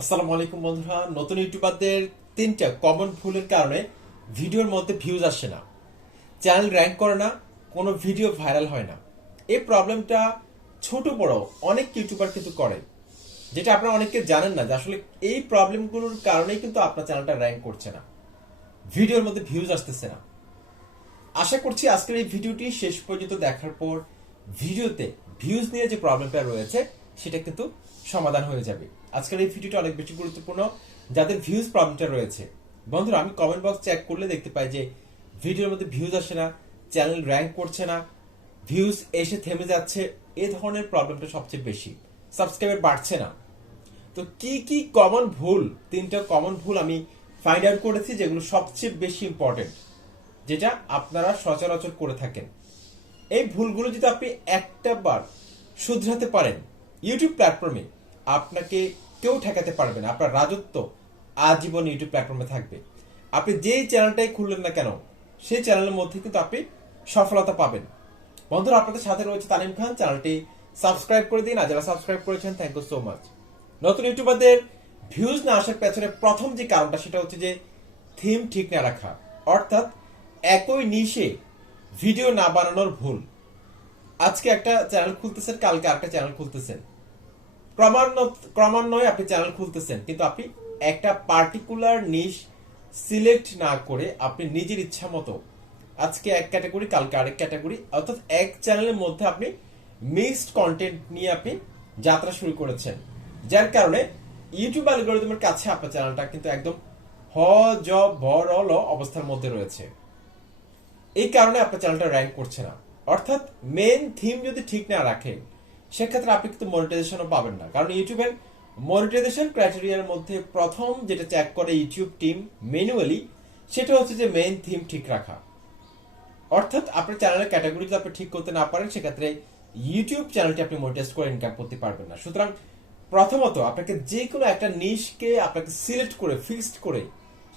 আসসালামু আলাইকুম বন্ধুরা, নতুন ইউটিউবারদের তিনটা কমন ভুলের কারণে ভিডিওর মধ্যে ভিউজ আসে না, চ্যানেল র্যাঙ্ক করে না, কোনো ভিডিও ভাইরাল হয় না। এই প্রবলেমটা ছোট বড় অনেক ইউটিউবার কিন্তু করে, যেটা আপনারা অনেকে জানেন না যে আসলে এই প্রবলেমগুলোর কারণেই কিন্তু আপনার চ্যানেলটা র্যাঙ্ক করছে না, ভিডিওর মধ্যে ভিউজ আসতেছে না। আশা করছি আজকের এই ভিডিওটি শেষ পর্যন্ত দেখার পর ভিডিওতে ভিউজ নিয়ে যে প্রবলেমটা রয়েছে সেটা কিন্তু সমাধান হয়ে যাবে। আজকের এই ভিডিওটা অনেক বেশি গুরুত্বপূর্ণ যাদের ভিউজ প্রবলেমটা রয়েছে। বন্ধুরা, আমি কমেন্ট বক্স চেক করলে দেখতে পাই যে ভিডিওর মধ্যে ভিউজ আসে না, চ্যানেল র্যাঙ্ক করছে না, ভিউজ এসে থেমে যাচ্ছে, এই ধরনের প্রবলেমটা সবচেয়ে বেশি, সাবস্ক্রাইবার বাড়ছে না। তো কি কি কমন ভুল, তিনটা কমন ভুল আমি ফাইন্ড আউট করেছি যেগুলো সবচেয়ে বেশি ইম্পর্টেন্ট, যেটা আপনারা সচরাচর করে থাকেন। এই ভুলগুলো যদি আপনি একটা বার শুধরাতে পারেন, ইউটিউব প্ল্যাটফর্মে আপনাকে কেউ ঠেকাতে পারবে না, আপনার রাজত্ব আজীবন ইউটিউব প্ল্যাটফর্মে থাকবে। আপনি যেই চ্যানেলটাই খুললেন না কেন, সেই চ্যানেলের মধ্যে কিন্তু আপনি সফলতা পাবেন। বন্ধুরা, আপনাদের সাথে রয়েছে তানিম খান, চ্যানেলটি সাবস্ক্রাইব করে দিন, আর যারা সাবস্ক্রাইব করেছেন থ্যাংক ইউ সো মাচ। নতুন ইউটিউবারদের ভিউজ না আসার পেছনে প্রথম যে কারণটা সেটা হচ্ছে যে থিম ঠিক না রাখা, অর্থাৎ একই নিশে ভিডিও না বানানোর ভুল। আজকে একটা চ্যানেল খুলতেছেন, কালকে আরেকটা চ্যানেল খুলতেছেন, ক্রমান্বয়ে আপনি চ্যানেল খুলতেছেন, কিন্তু আপনি একটা পার্টিকুলার নিশ সিলেক্ট না করে আপনি নিজের ইচ্ছা মতো আজকে এক ক্যাটাগরি, কালকে আরেক ক্যাটাগরি, অর্থাৎ এক চ্যানেলের মধ্যে আপনি মিক্সড কন্টেন্ট নিয়ে আপনি যাত্রা শুরু করেছেন, যার কারণে ইউটিউব অ্যালগরিদমের কাছে আপনার চ্যানেলটা কিন্তু একদম হ জ ভ র ল অবস্থার মধ্যে রয়েছে। এই কারণে আপনার চ্যানেলটা র্যাঙ্ক করছে না। অর্থাৎ মেন থিম যদি ঠিক না রাখেন, সেক্ষেত্রে আপনি কিন্তু মনিটাইজেশনও পাবেন না, কারণ ইউটিউবের মনিটাইজেশন ক্রাইটেরিয়ার মধ্যে প্রথম যেটা চেক করে ইউটিউব টিম ম্যানুয়ালি, সেটা হচ্ছে যে মেইন থিম ঠিক রাখা। অর্থাৎ আপনার চ্যানেলের ক্যাটাগরি যদি আপনি ঠিক করতে না পারেন, সেক্ষেত্রে ইউটিউব চ্যানেলটি আপনি মনিটাইজ করে ইনকাম করতে পারবেন না। সুতরাং প্রথমত আপনাকে যে কোনো একটা নিশকে আপনাকে সিলেক্ট করে ফিক্সড করে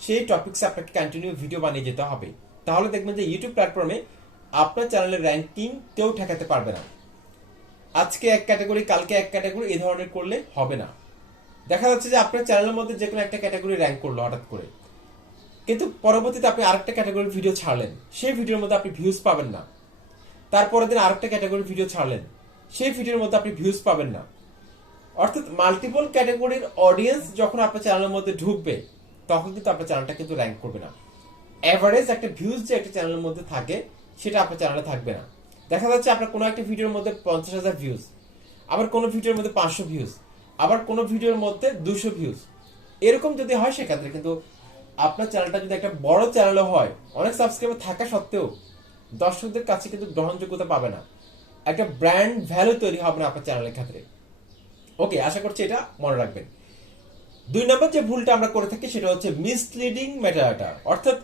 সেই টপিকসে আপনাকে কন্টিনিউ ভিডিও বানিয়ে যেতে হবে। তাহলে দেখবেন যে ইউটিউব প্ল্যাটফর্মে আপনার চ্যানেলের র্যাঙ্কিং কেউ ঠেকাতে পারবে না। আজকে এক ক্যাটাগরি, কালকে এক ক্যাটাগরি, এই ধরনের করলে হবে না। দেখা যাচ্ছে যে আপনার চ্যানেলের মধ্যে যে কোনো একটা ক্যাটাগরি র্যাঙ্ক করলো হঠাৎ করে, কিন্তু পরবর্তীতে আপনি আরেকটা ক্যাটাগরির ভিডিও ছাড়লেন, সেই ভিডিওর মধ্যে আপনি ভিউজ পাবেন না। তারপরের দিন আরেকটা ক্যাটাগরির ভিডিও ছাড়লেন, সেই ভিডিওর মধ্যে আপনি ভিউজ পাবেন না। অর্থাৎ মাল্টিপল ক্যাটাগরির অডিয়েন্স যখন আপনার চ্যানেলের মধ্যে ঢুকবে, তখন কিন্তু আপনার চ্যানেলটা কিন্তু র্যাঙ্ক করবে না। এভারেজ একটা ভিউজ যে একটা চ্যানেলের মধ্যে থাকে, সেটা আপনার চ্যানেলে থাকবে না। দেখা যাচ্ছে আপনার কোনো একটা ভিডিওর মধ্যে 50,000 ভিউজ, আবার কোনো ভিডিওর মধ্যে 500 ভিউজ, আবার কোনো ভিডিওর মধ্যে 200 ভিউজ। এরকম যদি হয়, সেক্ষেত্রে কিন্তু আপনার চ্যানেলটা যদি একটা বড় চ্যানেলও হয়, অনেক সাবস্ক্রাইবার থাকা সত্ত্বেও দর্শকদের কাছে কিন্তু গ্রহণযোগ্যতা পাবে না, একটা ব্র্যান্ড ভ্যালু তৈরি হবে না আপনার চ্যানেলের ক্ষেত্রে। ওকে, আশা করছি এটা মনে রাখবেন। 2 নম্বর যে ভুলটা আমরা করে থাকি সেটা হচ্ছে মিসলিডিং মেটাডাটা, অর্থাৎ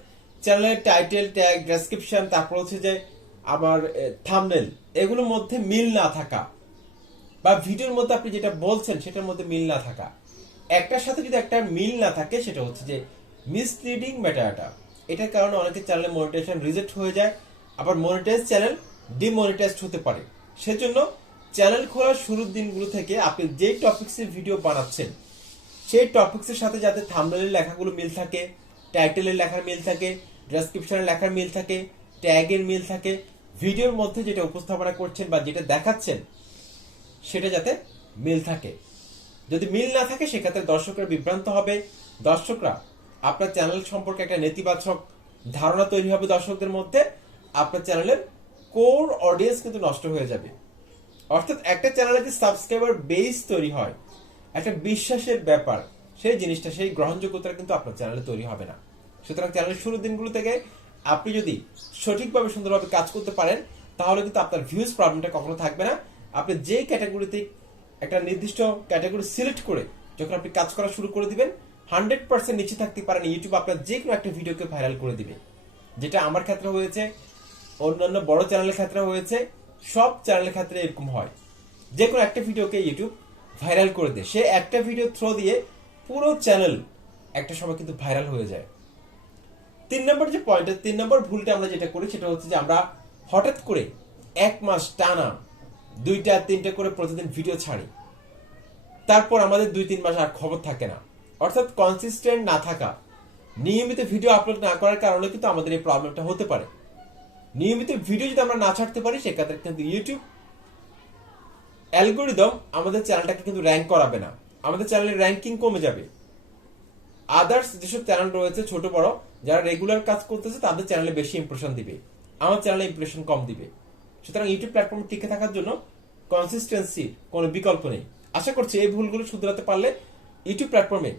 চ্যানেলের টাইটেল, ট্যাগ, ডেসক্রিপশন, তারপর হচ্ছে যে আবার থাম্বনেল, এগুলোর মধ্যে মিল না থাকা, বা ভিডিওর মধ্যে আপনি যেটা বলছেন সেটার মধ্যে মিল না থাকা। একটার সাথে যদি একটা মিল না থাকে, সেটা হচ্ছে যে মিসলিডিং মেটাডাটা। এটার কারণে অনেকের চ্যানেলে মনিটাইজেশন রিজেক্ট হয়ে যায়, আবার মনিটাইজ চ্যানেল ডিমনিটাইজড হতে পারে। সেজন্য চ্যানেল খোলার শুরুর দিনগুলো থেকে আপনি যে টপিক্সের ভিডিও বানাচ্ছেন, সেই টপিক্সের সাথে যাতে থাম্বনেলের লেখাগুলো মিল থাকে, টাইটেলের লেখার মিল থাকে, ডেসক্রিপশনের লেখার মিল থাকে, ট্যাগের মিল থাকে, ভিডিওর মধ্যে যেটা উপস্থাপনা করছেন বা যেটা দেখাচ্ছেন সেটা যাতে মিল থাকে। যদি মিল না থাকে, সেক্ষেত্রে দর্শকরা বিভ্রান্ত হবে, দর্শকরা আপনার চ্যানেল সম্পর্কে একটা নেতিবাচক ধারণা তৈরি হবে দর্শকদের মধ্যে, আপনার চ্যানেলের কোর অডিয়েন্স কিন্তু নষ্ট হয়ে যাবে। অর্থাৎ একটা চ্যানেলে যে সাবস্ক্রাইবার বেস তৈরি হয়, একটা বিশ্বাসের ব্যাপার, সেই জিনিসটা, সেই গ্রহণযোগ্যতা কিন্তু আপনার চ্যানেলে তৈরি হবে না। সুতরাং চ্যানেলের শুরুর দিনগুলো থেকে আপনি যদি সঠিকভাবে সুন্দরভাবে কাজ করতে পারেন, তাহলে কিন্তু আপনার ভিউজ প্রবলেমটা কখনো থাকবে না। আপনি যে ক্যাটাগরিতে একটা নির্দিষ্ট ক্যাটাগরি সিলেক্ট করে যখন আপনি কাজ করা শুরু করে দিবেন, 100% নিচে থাকতে পারেন, ইউটিউব আপনার যে কোনো একটা ভিডিওকে ভাইরাল করে দিবে। যেটা আমার ক্ষেত্রে হয়েছে, অন্যান্য বড় চ্যানেলের ক্ষেত্রে হয়েছে, সব চ্যানেলের ক্ষেত্রে এরকম হয়। যে কোনো একটা ভিডিওকে ইউটিউব ভাইরাল করে দেয়, সে একটা ভিডিও থ্রো দিয়ে পুরো চ্যানেল একটা সময় কিন্তু ভাইরাল হয়ে যায়। 3 নম্বর যে পয়েন্ট, 3 নম্বর ভুলটা আমরা যেটা করি সেটা হচ্ছে যে আমরা হঠাৎ করে 1 মাস টানা 2টা 3টা করে প্রতিদিন ভিডিও ছাড়ি। তারপর আমাদের 2-3 মাস আর খবর থাকে না। অর্থাৎ কনসিস্টেন্ট না থাকা, নিয়মিত ভিডিও আপলোড না করার কারণে কিন্তু আমাদের এই প্রবলেমটা হতে পারে। নিয়মিত ভিডিও যদি আমরা না ছাড়তে পারি, সেক্ষেত্রে কিন্তু ইউটিউব অ্যালগোরিদম আমাদের চ্যানেলটাকে কিন্তু র্যাঙ্ক করাবে না, আমাদের চ্যানেলের র্যাঙ্কিং কমে যাবে। আদার্স যেসব চ্যানেল রয়েছে ছোট বড়, যারা রেগুলার কাজ করতেছে তাদের চ্যানেলে বেশি ইমপ্রেশন দিবে, আমার চ্যানেলে ইমপ্রেশন কম দিবে। সুতরাং ইউটিউব প্ল্যাটফর্মে টিকে থাকার জন্য কনসিস্টেন্সির কোনো বিকল্প নেই। আশা করছি এই ভুলগুলো শুধরাতে পারলে ইউটিউব প্ল্যাটফর্মে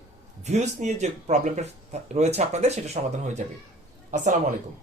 ভিউজ নিয়ে যে প্রবলেমটা রয়েছে আপনাদের, সেটা সমাধান হয়ে যাবে। আসসালামু আলাইকুম।